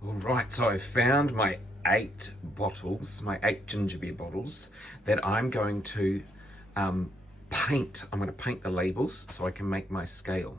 All right, so I found my 8 bottles, my 8 ginger beer bottles that I'm going to paint. I'm going to paint the labels so I can make my scale.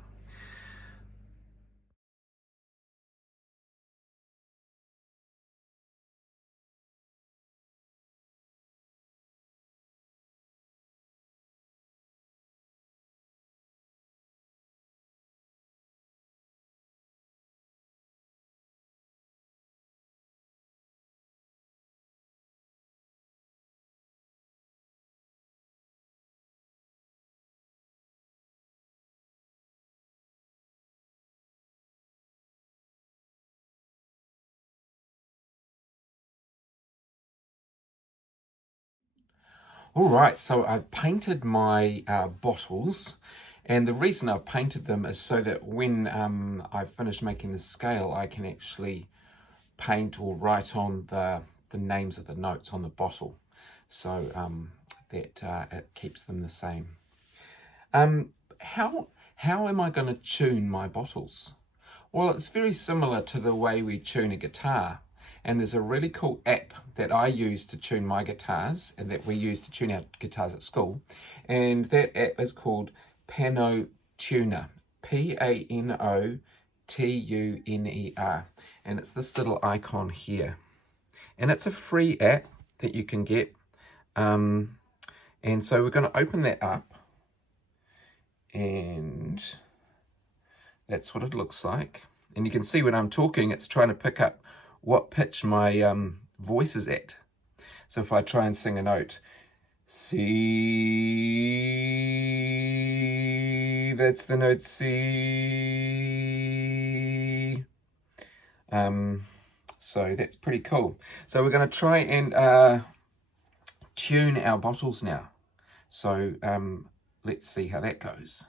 All right, so I've painted my bottles, and the reason I've painted them is so that when I've finished making the scale, I can actually paint or write on the names of the notes on the bottle, so that it keeps them the same. Um, how am I going to tune my bottles? Well, it's very similar to the way we tune a guitar. And there's a really cool app that I use to tune my guitars and that we use to tune our guitars at school. And that app is called Piano Tuner. P-A-N-O-T-U-N-E-R. And it's this little icon here. And it's a free app that you can get. And so we're going to open that up. And that's what it looks like. And you can see when I'm talking, it's trying to pick up what pitch my voice is at. So if I try and sing a note, C, that's the note C. So that's pretty cool. So we're going to try and tune our bottles now. So let's see how that goes.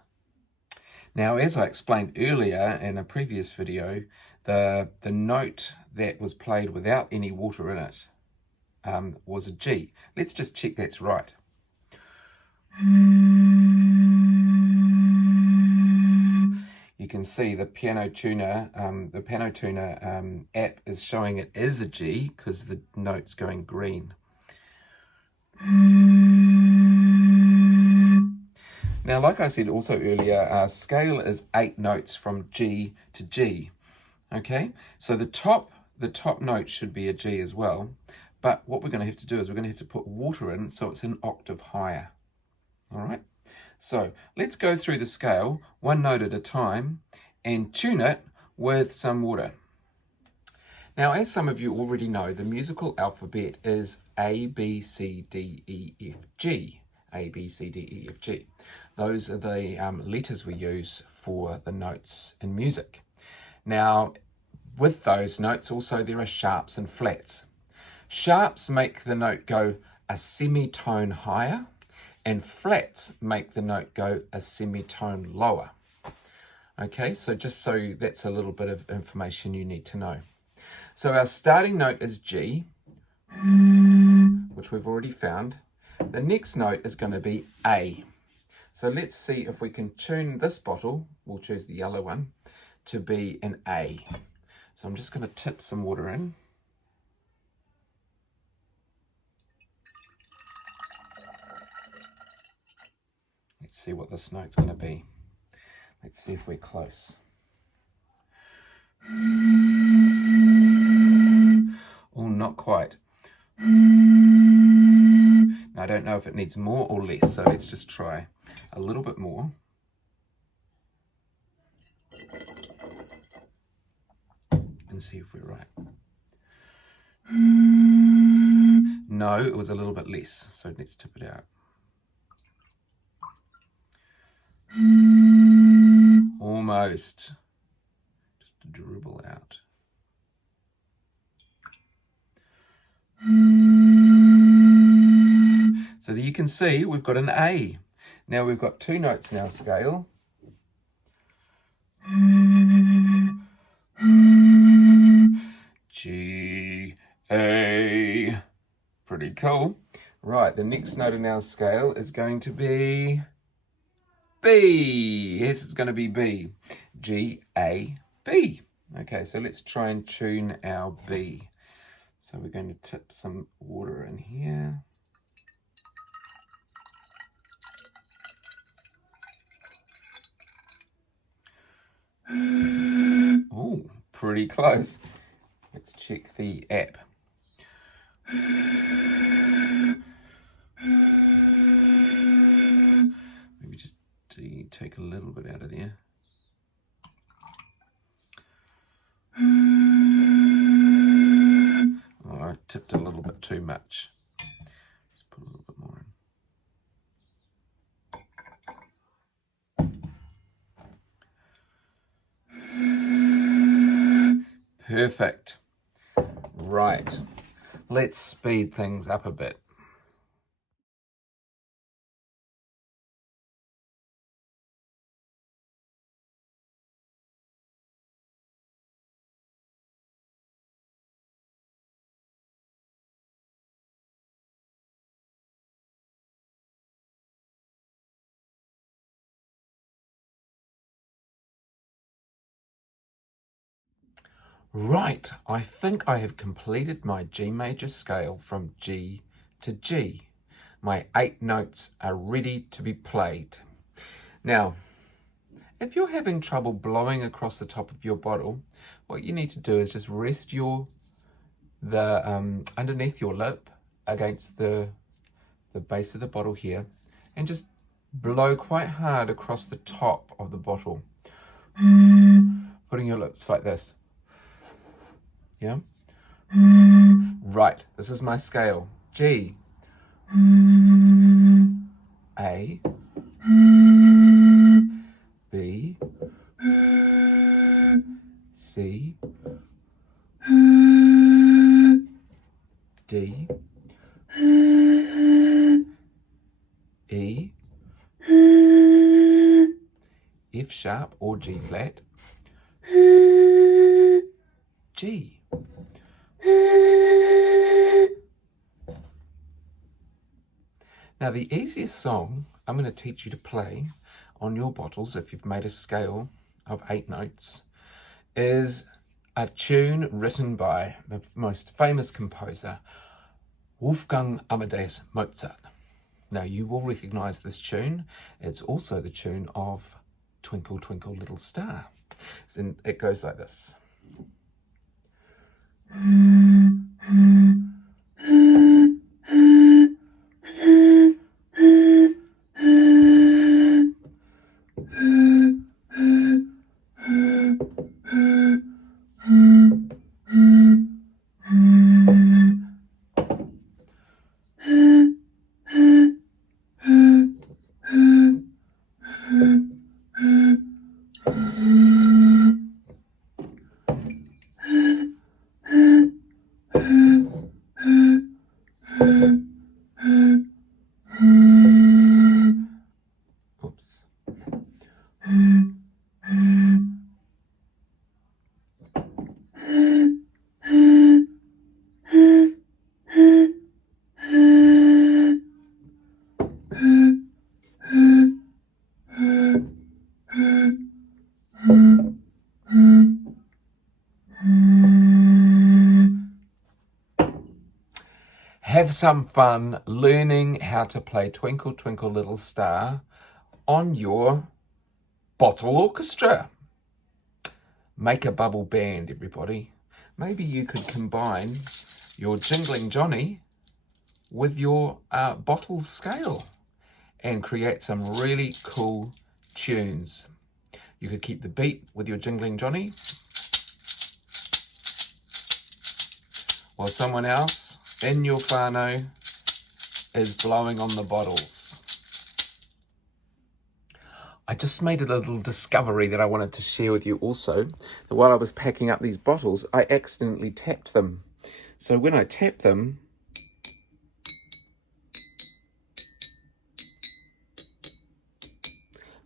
Now, as I explained earlier in a previous video, the note that was played without any water in it was a G. Let's just check that's right. You can see the Piano Tuner app is showing it is a G because the note's going green. Now, like I said also earlier, our scale is 8 notes from G to G. Okay, so the top note should be a G as well, but what we're going to have to do is we're going to have to put water in so it's an octave higher. All right, so let's go through the scale one note at a time and tune it with some water. Now, as some of you already know, the musical alphabet is A, B, C, D, E, F, G. A, B, C, D, E, F, G. Those are the letters we use for the notes in music. Now, with those notes also there are sharps and flats. Sharps make the note go a semitone higher, and flats make the note go a semitone lower. Okay, so just so that's a little bit of information you need to know. So our starting note is G, which we've already found. The next note is going to be A. So let's see if we can tune this bottle, we'll choose the yellow one, to be an A. So I'm just going to tip some water in. Let's see what this note's going to be. Let's see if we're close. Oh, not quite. I don't know if it needs more or less, so let's just try a little bit more. And see if we're right. No, it was a little bit less, so let's tip it out. Almost. Just to dribble out. So there you can see we've got an A. Now we've got 2 notes in our scale. G, A. Pretty cool. Right, the next note in our scale is going to be B. Yes, it's going to be B. G, A, B. Okay, so let's try and tune our B. So we're going to tip some water in here. Oh, pretty close. Let's check the app. Maybe just take a little bit out of there. Oh, I tipped a little bit too much. Let's put a little bit more in. Perfect. Right. Let's speed things up a bit. Right, I think I have completed my G major scale from G to G. My 8 notes are ready to be played. Now, if you're having trouble blowing across the top of your bottle, what you need to do is just rest underneath your lip against the base of the bottle here, and just blow quite hard across the top of the bottle, putting your lips like this. Yeah? Right, this is my scale. G, A, B, C, D, E, F sharp or G flat, G. Now the easiest song I'm going to teach you to play on your bottles, if you've made a scale of 8 notes, is a tune written by the most famous composer, Wolfgang Amadeus Mozart. Now you will recognise this tune. It's also the tune of Twinkle, Twinkle, Little Star. And it goes like this. Oops. Have some fun learning how to play Twinkle, Twinkle, Little Star on your bottle orchestra. Make a bubble band, everybody. Maybe you could combine your Jingling Johnny with your bottle scale and create some really cool tunes. You could keep the beat with your Jingling Johnny, while someone else in your whānau is blowing on the bottles. I just made a little discovery that I wanted to share with you also. That while I was packing up these bottles, I accidentally tapped them. So when I tap them,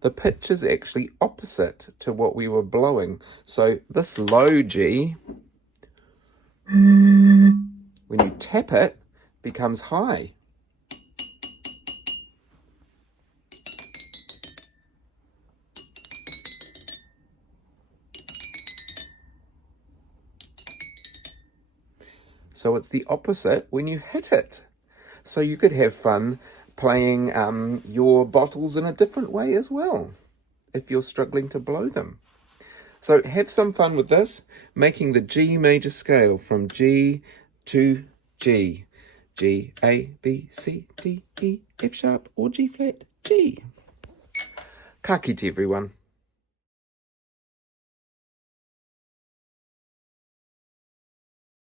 the pitch is actually opposite to what we were blowing. So this low G, when you tap it, becomes high. So it's the opposite when you hit it. So you could have fun playing your bottles in a different way as well, if you're struggling to blow them. So have some fun with this, making the G major scale from G to G. G, A, B, C, D, E, F sharp, or G flat, G. Ka kite everyone.